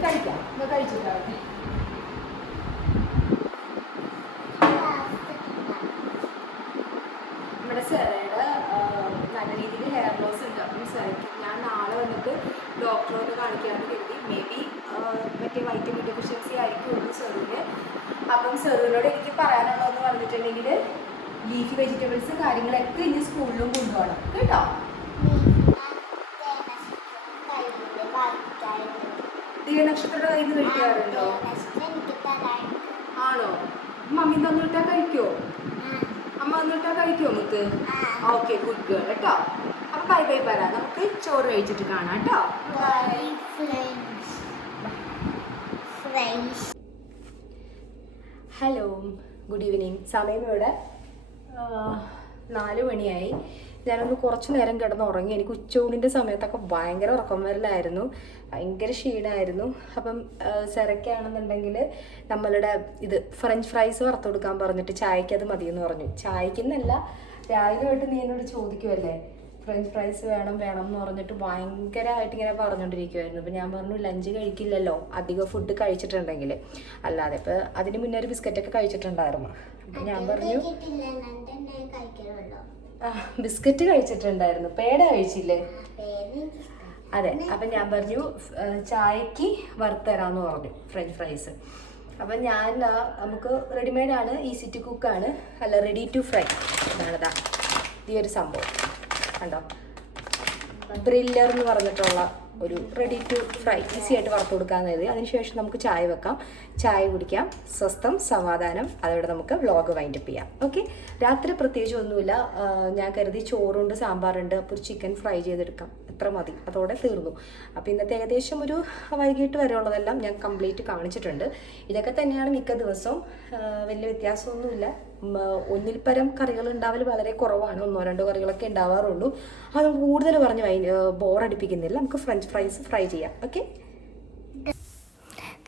കഴിക്കാം. കഴിച്ചിട്ടാവട്ടെ. നമ്മുടെ സെറയുടെ നല്ല രീതിയിൽ ഹെയർ ലോസ് ഉണ്ട്. അപ്പം സെറയ്ക്ക് ഞാൻ നാളെ വന്നിട്ട് ഡോക്ടറോട് കാണിക്കാമെന്ന് കരുതി. മേ ബി മറ്റേ വൈറ്റമിൻ ഡെഫിഷ്യൻസി ആയിരിക്കുള്ളൂ സെറുവിന്. അപ്പം സെറുവിനോട് എനിക്ക് പറയാനുള്ളതെന്ന് പറഞ്ഞിട്ടുണ്ടെങ്കിൽ ലീഫി വെജിറ്റബിൾസ് കാര്യങ്ങളൊക്കെ ഇനി സ്കൂളിലും കൊണ്ടുപോകണം കേട്ടോ. നക്ഷത്രയുടെ കയ്യിൽ നിന്ന് കഴിക്കാറുണ്ടോ? ആണോ? മമ്മി തന്നിട്ടാ കഴിക്കോ? അമ്മ വന്നിട്ടാ കഴിക്കോ മുത്ത്? ഓക്കെ, ഗുഡ് ഗേൾ കേട്ടോ. അപ്പൊ ബൈ ബൈ പറ. നമുക്ക് ചോറ് കഴിച്ചിട്ട് കാണാം കേട്ടോ. Hello, good evening. സമയം ഇവിടെ 4 മണിയായി. ഞാനൊന്ന് കുറച്ച് നേരം കിടന്ന് ഉറങ്ങി. എനിക്ക് ഉച്ചയൂണിൻ്റെ സമയത്തൊക്കെ ഭയങ്കര ഉറക്കം വരലായിരുന്നു, ഭയങ്കര ക്ഷീണമായിരുന്നു. അപ്പം സെറയ്ക്കാണെന്നുണ്ടെങ്കിൽ നമ്മളുടെ ഫ്രഞ്ച് ഫ്രൈസ് വറുത്ത് കൊടുക്കാൻ പറഞ്ഞിട്ട് ചായക്ക് അത് മതിയെന്ന് പറഞ്ഞു. ചായക്കെന്നല്ല, രാവിലെ നീ എന്നോട് ചോദിക്കുമല്ലേ ഫ്രഞ്ച് ഫ്രൈസ് വേണം എന്ന് പറഞ്ഞിട്ട് ഭയങ്കരമായിട്ട് ഇങ്ങനെ പറഞ്ഞുകൊണ്ടിരിക്കുമായിരുന്നു. അപ്പം ഞാൻ പറഞ്ഞു ലഞ്ച് കഴിക്കില്ലല്ലോ അധികം ഫുഡ് കഴിച്ചിട്ടുണ്ടെങ്കിൽ, അല്ലാതെ ഇപ്പം അതിന് മുന്നേ ഒരു ബിസ്ക്കറ്റൊക്കെ കഴിച്ചിട്ടുണ്ടായിരുന്നു. അപ്പം ഞാൻ പറഞ്ഞു ബിസ്ക്കറ്റ് കഴിച്ചിട്ടുണ്ടായിരുന്നു, പേട കഴിച്ചില്ലേ? അതെ. അപ്പം ഞാൻ പറഞ്ഞു ചായക്ക് വറുത്തരാന്ന് പറഞ്ഞു ഫ്രഞ്ച് ഫ്രൈസ്. അപ്പം ഞാൻ നമുക്ക് റെഡിമെയ്ഡാണ്, ഈസി ടു കുക്കാണ്, അല്ല റെഡി ടു ഫ്രൈ. അതാണിതാ ഈ ഒരു സംഭവം കണ്ടോ. ബ്രില്ലർ എന്ന് പറഞ്ഞിട്ടുള്ള ഒരു റെഡി ടു ഫ്രൈ ഈസി ആയിട്ട് വറുത്ത് കൊടുക്കാമെന്ന് കരുതി. അതിനുശേഷം നമുക്ക് ചായ വെക്കാം, ചായ കുടിക്കാം, സ്വസ്ഥം സമാധാനം. അതോടെ നമുക്ക് വ്ളോഗ് വൈൻഡപ്പ് ചെയ്യാം. ഓക്കെ, രാത്രി പ്രത്യേകിച്ച് ഒന്നുമില്ല. ഞാൻ കരുതി ചോറുണ്ട്, സാമ്പാറുണ്ട്, അപ്പോൾ ഒരു ചിക്കൻ ഫ്രൈ ചെയ്തെടുക്കാം, എത്ര മതി, അതോടെ തീർന്നു. അപ്പോൾ ഇന്നത്തെ ഏകദേശം ഒരു വൈകിട്ട് വരെ ഉള്ളതെല്ലാം ഞാൻ കംപ്ലീറ്റ് കാണിച്ചിട്ടുണ്ട്. ഇതൊക്കെ തന്നെയാണ് മിക്ക ദിവസവും, വലിയ വ്യത്യാസമൊന്നുമില്ല. ഒന്നിൽ പരം കറികൾ ഉണ്ടാവൽ വളരെ കുറവാണ്, 1-2 കറികളൊക്കെ ഉണ്ടാവാറുള്ളൂ. അത് കൂടുതൽ പറഞ്ഞ് ബോറടിപ്പിക്കുന്നില്ല. നമുക്ക് ഫ്രഞ്ച് ഫ്രൈസ് ഫ്രൈ ചെയ്യാം. ഓക്കെ,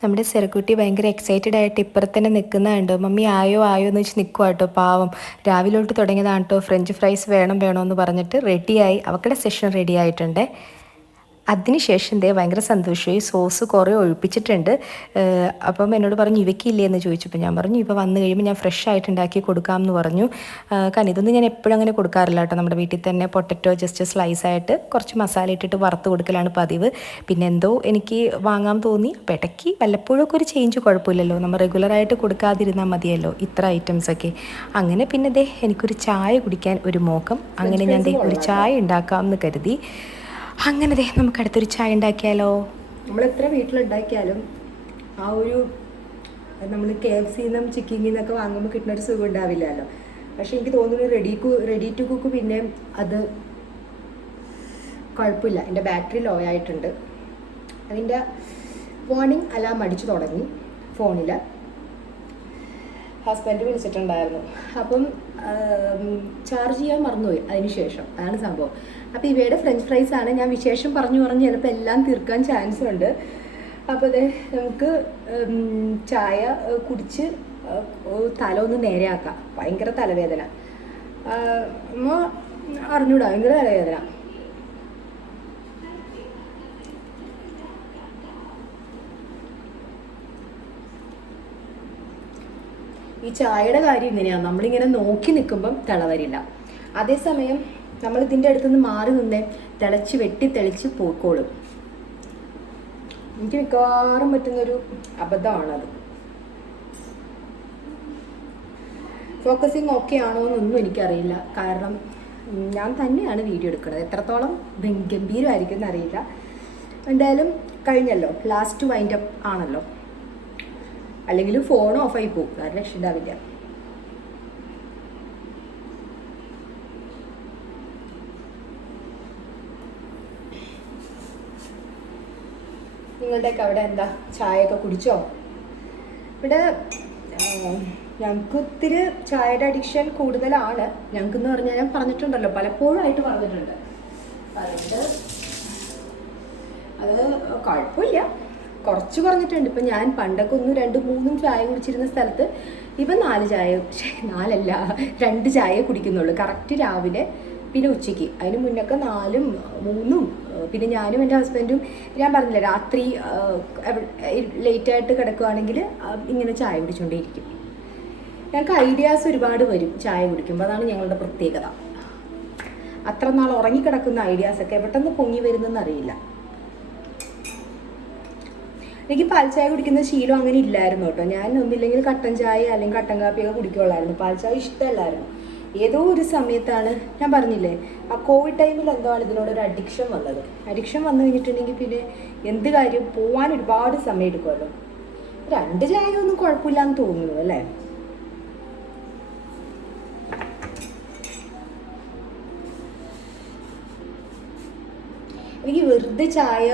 നമ്മുടെ സെറക്കുട്ടി ഭയങ്കര എക്സൈറ്റഡ് ആയിട്ട് ഇപ്പുറത്ത് തന്നെ നിൽക്കുന്നതുണ്ട്. മമ്മി ആയോ ആയോ എന്ന് വെച്ച് നിൽക്കുക കേട്ടോ. പാവം, രാവിലോട്ട് തുടങ്ങിയതാണ് കേട്ടോ ഫ്രഞ്ച് ഫ്രൈസ് വേണമെന്ന് പറഞ്ഞിട്ട്. റെഡിയായി, അവക്കടെ സെഷൻ റെഡി ആയിട്ടുണ്ട്. അതിനുശേഷം ഭയങ്കര സന്തോഷമായി, സോസ് കുറേ ഒഴിപ്പിച്ചിട്ടുണ്ട്. അപ്പം എന്നോട് പറഞ്ഞു ഇവയ്ക്കില്ലേ എന്ന് ചോദിച്ചപ്പോൾ ഞാൻ പറഞ്ഞു ഇപ്പോൾ വന്നു കഴിയുമ്പോൾ ഞാൻ ഫ്രഷ് ആയിട്ട് ഉണ്ടാക്കി കൊടുക്കാമെന്ന് പറഞ്ഞു. കാരണം ഇതൊന്നും ഞാൻ എപ്പോഴും അങ്ങനെ കൊടുക്കാറില്ല കേട്ടോ. നമ്മുടെ വീട്ടിൽ തന്നെ പൊട്ടറ്റോ ജസ്റ്റ് സ്ലൈസായിട്ട് കുറച്ച് മസാല ഇട്ടിട്ട് വറുത്ത് കൊടുക്കലാണ് പതിവ്. പിന്നെ എന്തോ എനിക്ക് വാങ്ങാൻ തോന്നി, അപ്പോൾ ഇടയ്ക്ക് വല്ലപ്പോഴൊക്കെ ഒരു ചേഞ്ച് കുഴപ്പമില്ലല്ലോ, നമ്മൾ റെഗുലറായിട്ട് കൊടുക്കാതിരുന്നാൽ മതിയല്ലോ ഇത്ര ഐറ്റംസൊക്കെ. അങ്ങനെ പിന്നെ എനിക്കൊരു ചായ കുടിക്കാൻ ഒരു മോഹം. അങ്ങനെ ഞാൻ ഒരു ചായ ഉണ്ടാക്കാമെന്ന് കരുതി. അങ്ങനെ നമുക്ക് അടുത്തൊരു ചായ ഉണ്ടാക്കിയാലോ. നമ്മൾ എത്ര വീട്ടിലുണ്ടാക്കിയാലും ആ ഒരു നമ്മൾ KFC നിന്നും ചിക്കിങ്ങിൽ നിന്നൊക്കെ വാങ്ങുമ്പോൾ കിട്ടുന്ന ഒരു സുഖം ഉണ്ടാവില്ലല്ലോ. പക്ഷെ എനിക്ക് തോന്നുന്നു റെഡി ടു കുക്ക് പിന്നെ അത് കുഴപ്പമില്ല. എൻ്റെ ബാറ്ററി ലോ ആയിട്ടുണ്ട്. അതിൻ്റെ വാർണിംഗ് അലാം അടിച്ചു തുടങ്ങി ഫോണിൽ. ഹസ്ബൻഡ് വിളിച്ചിട്ടുണ്ടായിരുന്നു, അപ്പം ചാർജ് ചെയ്യാൻ മറന്നുപോയി. അതിന് ശേഷം അതാണ് സംഭവം. അപ്പോൾ ഇവയുടെ ഫ്രഞ്ച് ഫ്രൈസ് ആണ്. ഞാൻ വിശേഷം പറഞ്ഞു ചിലപ്പോൾ എല്ലാം തീർക്കാൻ ചാൻസ് ഉണ്ട്. അപ്പോൾ നമുക്ക് ചായ കുടിച്ച് തല ഒന്ന് നേരെയാക്കാം. ഭയങ്കര തലവേദന, അമ്മ അറിഞ്ഞൂടാ, ഭയങ്കര തലവേദന. ഈ ചായയുടെ കാര്യം ഇങ്ങനെയാണ്, നമ്മളിങ്ങനെ നോക്കി നിൽക്കുമ്പം തിളവരില്ല. അതേസമയം നമ്മൾ ഇതിൻ്റെ അടുത്തുനിന്ന് മാറി നിന്നേ വെട്ടി തെളിച്ച് പോയിക്കോളും. എനിക്ക് മിക്കവാറും പറ്റുന്നൊരു അബദ്ധമാണത്. ഫോക്കസിങ് ഓക്കെ ആണോ എന്നൊന്നും എനിക്കറിയില്ല, കാരണം ഞാൻ തന്നെയാണ് വീഡിയോ എടുക്കുന്നത്. എത്രത്തോളം ഗംഭീരമായിരിക്കും എന്നറിയില്ല. എന്തായാലും കഴിഞ്ഞല്ലോ, ലാസ്റ്റ് വൈൻഡപ്പ് ആണല്ലോ. അല്ലെങ്കിൽ ഫോൺ ഓഫായി പോകും, കാരണം രക്ഷിതാവില്ല. നിങ്ങളുടെയൊക്കെ അവിടെ എന്താ, ചായയൊക്കെ കുടിച്ചോ? ഇവിടെ ഞങ്ങൾക്ക് ഒത്തിരി ചായയുടെ അഡിക്ഷൻ കൂടുതലാണ്. ഞങ്ങൾക്കെന്ന് പറഞ്ഞാൽ ഞാൻ പറഞ്ഞിട്ടുണ്ടല്ലോ, പലപ്പോഴും ആയിട്ട് പറഞ്ഞിട്ടുണ്ട്. അതുകൊണ്ട് അത് കുഴപ്പമില്ല, കുറച്ച് പറഞ്ഞിട്ടുണ്ട്. ഇപ്പം ഞാൻ പണ്ടൊക്കെ 1-2-3 ചായ കുടിച്ചിരുന്ന സ്ഥലത്ത് ഇപ്പം 4 ചായ, 2 ചായ കുടിക്കുന്നുള്ളൂ. കറക്റ്റ് രാവിലെ, പിന്നെ ഉച്ചയ്ക്ക്. അതിന് മുന്നൊക്കെ 4ഉം 3ഉം. പിന്നെ ഞാനും എൻ്റെ ഹസ്ബൻഡും, ഞാൻ പറഞ്ഞില്ല, രാത്രി ലേറ്റായിട്ട് കിടക്കുകയാണെങ്കിൽ ഇങ്ങനെ ചായ കുടിച്ചുകൊണ്ടേയിരിക്കും. ഞങ്ങൾക്ക് ഐഡിയാസ് ഒരുപാട് വരും ചായ കുടിക്കുമ്പോൾ, അതാണ് ഞങ്ങളുടെ പ്രത്യേകത. അത്ര നാൾ ഉറങ്ങിക്കിടക്കുന്ന ഐഡിയാസൊക്കെ പെട്ടെന്ന് പൊങ്ങി വരുന്നതെന്നറിയില്ല. എനിക്ക് പാൽ ചായ കുടിക്കുന്ന ശീലം അങ്ങനെ ഇല്ലായിരുന്നു കേട്ടോ. ഞാൻ ഒന്നില്ലെങ്കിൽ കട്ടൻ ചായ അല്ലെങ്കിൽ കട്ടൻ കാപ്പിയൊക്കെ കുടിക്കുള്ളായിരുന്നു. പാൽ ചായ ഇഷ്ടമല്ലായിരുന്നു. ഏതോ ഒരു സമയത്താണ്, ഞാൻ പറഞ്ഞില്ലേ, ആ കോവിഡ് ടൈമിൽ എന്തോ ആണ് ഇതിനോടൊരു അഡിക്ഷൻ വന്നത്. അഡിക്ഷൻ വന്നു കഴിഞ്ഞിട്ടുണ്ടെങ്കിൽ പിന്നെ എന്ത് കാര്യം പോവാൻ ഒരുപാട് സമയം എടുക്കുമല്ലോ. 2 ചായ ഒന്നും കുഴപ്പമില്ലാന്ന് തോന്നുന്നു അല്ലേ. എനിക്ക് വെറുതെ ചായ,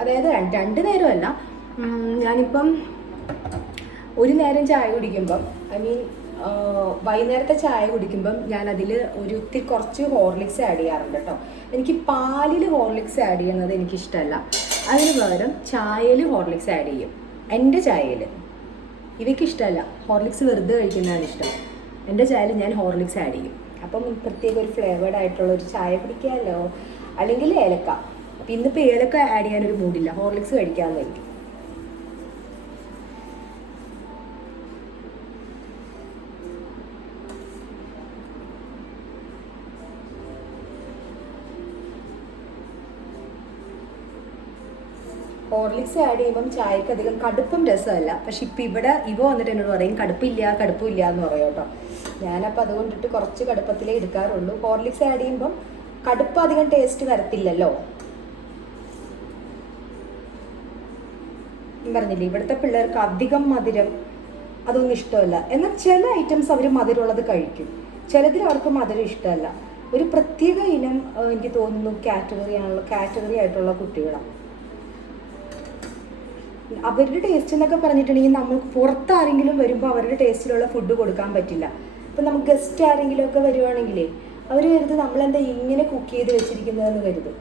അതായത് 2 നേരമല്ല, ഞാനിപ്പം ഒരു നേരം ചായ കുടിക്കുമ്പം, ഐ മീൻ വൈകുന്നേരത്തെ ചായ കുടിക്കുമ്പം ഞാൻ അതിൽ കുറച്ച് ഹോർലിക്സ് ആഡ് ചെയ്യാറുണ്ട് കേട്ടോ. എനിക്ക് പാലിൽ ഹോർലിക്സ് ആഡ് ചെയ്യുന്നത് എനിക്കിഷ്ടമല്ല. അതിന് പകരം ചായയിൽ ഹോർലിക്സ് ആഡ് ചെയ്യും. എൻ്റെ ചായയിൽ ഇവയ്ക്ക് ഇഷ്ടമല്ല, ഹോർലിക്സ് വെറുതെ കഴിക്കുന്നതാണ് ഇഷ്ടം. എൻ്റെ ചായയിൽ ഞാൻ ഹോർലിക്സ് ആഡ് ചെയ്യും. അപ്പം പ്രത്യേക ഒരു ഫ്ലേവേർഡ് ആയിട്ടുള്ള ഒരു ചായ കുടിക്കാമല്ലോ. അല്ലെങ്കിൽ ഏലക്ക. അപ്പം ഇന്നിപ്പോൾ ഏലക്ക ആഡ് ചെയ്യാനൊരു മൂഡില്ല, ഹോർലിക്സ് കഴിക്കാമെന്ന് എനിക്ക്. ഹോർലിക്സ് ആഡ് ചെയ്യുമ്പം ചായക്ക് അധികം കടുപ്പും രസമല്ല. പക്ഷെ ഇപ്പം ഇവിടെ വന്നിട്ട് എന്നോട് പറയും കടുപ്പില്ല എന്ന് പറയും കേട്ടോ. ഞാനപ്പോൾ അതുകൊണ്ടിട്ട് കുറച്ച് കടുപ്പത്തിലേ എടുക്കാറുള്ളൂ. ഹോർലിക്സ് ആഡ് ചെയ്യുമ്പം കടുപ്പ് അധികം ടേസ്റ്റ് വരത്തില്ലല്ലോ. പറഞ്ഞില്ലേ ഇവിടുത്തെ പിള്ളേർക്ക് അധികം മധുരം അതൊന്നും ഇഷ്ടമല്ല. എന്നാൽ ചില ഐറ്റംസ് അവർ മധുരമുള്ളത് കഴിക്കും, ചിലതിൽ അവർക്ക് മധുരം ഇഷ്ടമല്ല. ഒരു പ്രത്യേക ഇനം എനിക്ക് തോന്നുന്നു കാറ്റഗറി ആയിട്ടുള്ള കുട്ടികളാണ്. അവരുടെ ടേസ്റ്റ് എന്നൊക്കെ പറഞ്ഞിട്ടുണ്ടെങ്കിൽ നമുക്ക് പുറത്താരെങ്കിലും വരുമ്പോൾ അവരുടെ ടേസ്റ്റിലുള്ള ഫുഡ് കൊടുക്കാൻ പറ്റില്ല. ഇപ്പം നമുക്ക് ഗസ്റ്റ് ആരെങ്കിലും ഒക്കെ വരുവാണെങ്കിലേ അവർ കരുത് നമ്മളെന്താ ഇങ്ങനെ കുക്ക് ചെയ്ത് വെച്ചിരിക്കുന്നതെന്ന് കരുതും.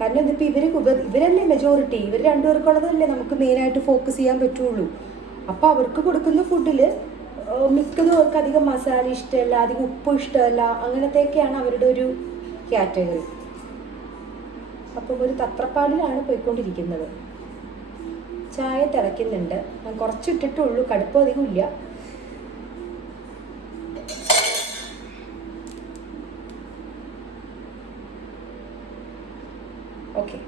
കാരണം ഇതിപ്പോൾ ഇവരല്ലേ മെജോറിറ്റി, ഇവർ രണ്ടുപേർക്കുള്ളതല്ലേ നമുക്ക് മെയിനായിട്ട് ഫോക്കസ് ചെയ്യാൻ പറ്റുള്ളൂ. അപ്പോൾ അവർക്ക് കൊടുക്കുന്ന ഫുഡിൽ മിക്കതും അവർക്ക് അധികം മസാല ഇഷ്ടമല്ല, അധികം ഉപ്പ് ഇഷ്ടമല്ല, അങ്ങനത്തെയൊക്കെയാണ് അവരുടെ ഒരു കാറ്റഗറി. അപ്പം ഒരു തത്രപ്പാടിലാണ് പോയിക്കൊണ്ടിരിക്കുന്നത്. ചായ തിളയ്ക്കുന്നുണ്ട്, ഞാൻ കുറച്ചിട്ടിട്ടുള്ളൂ, കടുപ്പം അധികം ഇല്ല. ഓക്കെ,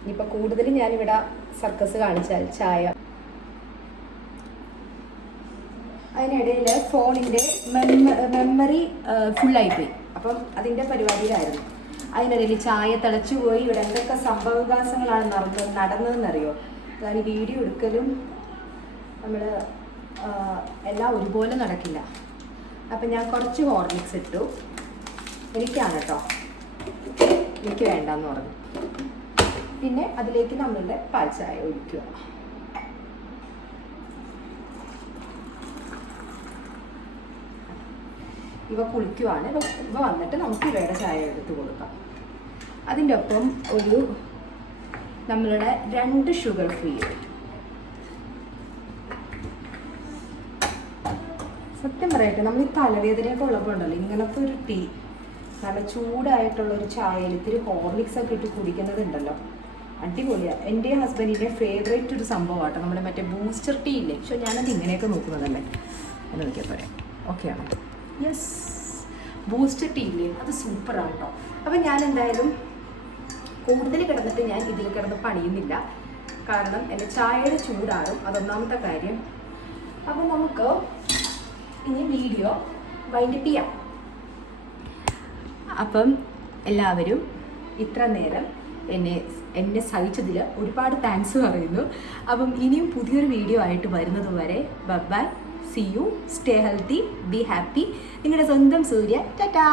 ഇനിയിപ്പോൾ കൂടുതൽ ഞാനിവിടെ സർക്കസ് കാണിച്ചാൽ ചായ. അതിനിടയിൽ ഫോണിൻ്റെ മെമ്മറി ഫുള്ളായിപ്പോയി, അപ്പം അതിൻ്റെ പരിപാടിയിലായിരുന്നു. അതിനിടയിൽ ചായ തിളച്ചു പോയി. ഇവിടെ എന്തൊക്കെ സംഭവവികാസങ്ങളാണ് നടന്നതെന്നറിയോ? അതാണ് ഈ വീഡിയോ എടുക്കലും നമ്മൾ എല്ലാം ഒരുപോലെ നടക്കില്ല. അപ്പം ഞാൻ കുറച്ച് ഹോർലിക്സ് ഇട്ടു. എനിക്കാണ് കേട്ടോ, എനിക്ക് വേണ്ടെന്ന് പറഞ്ഞു. പിന്നെ അതിലേക്ക് നമ്മളുടെ പാൽ ചായ ഒഴിക്കുക. ഇവ കുളിക്കുവാണ്. ഇവ വന്നിട്ട് നമുക്ക് ഇവയുടെ ചായ എടുത്ത് കൊടുക്കാം. അതിൻ്റെ ഒപ്പം ഒരു നമ്മളുടെ 2 ഷുഗർ ഫ്രീ. സത്യം പറയട്ടെ, നമ്മൾ ഈ തലവേദനയൊക്കെ ഉള്ളപ്പോൾ ഉണ്ടല്ലോ ഇങ്ങനത്തെ ഒരു ടീ, നല്ല ചൂടായിട്ടുള്ളൊരു ചായയിൽ ഇത്തിരി ഹോർലിക്സ് ഒക്കെ ഇട്ട് കുടിക്കുന്നതുണ്ടല്ലോ, അടിപൊളിയാണ്. എൻ്റെ ഹസ്ബൻഡിൻ്റെ ഫേവറേറ്റ് ഒരു സംഭവമാട്ടോ നമ്മുടെ മറ്റേ ബൂസ്റ്റർ ടീ ഇല്ലേ. പക്ഷെ ഞാനത് ഇങ്ങനെയൊക്കെ നോക്കുന്നതല്ലേ എന്ന് നോക്കിയാൽ പറയാം. ഓക്കെയാണോ? യെസ്, ബൂസ്റ്റർ ടീ ഇല്ലേ, അത് സൂപ്പറാണ് കേട്ടോ. അപ്പം ഞാൻ എന്തായാലും കൂടുതൽ കിടന്നിട്ട് ഞാൻ ഇതിൽ കിടന്ന് പണിയുന്നില്ല, കാരണം എൻ്റെ ചായയുടെ ചൂടാറും, അതൊന്നാമത്തെ കാര്യം. അപ്പം നമുക്ക് ഇനി വീഡിയോ വൈൻഡപ്പ് ചെയ്യാം. അപ്പം എല്ലാവരും ഇത്ര നേരം എന്നെ സഹിച്ചതിൽ ഒരുപാട് താങ്ക്സ് പറയുന്നു. അപ്പം ഇനിയും പുതിയൊരു വീഡിയോ ആയിട്ട് വരുന്നത് വരെ bye, see you, stay healthy, be happy. നിങ്ങളുടെ സ്വന്തം സൂര്യ. ടാറ്റാ.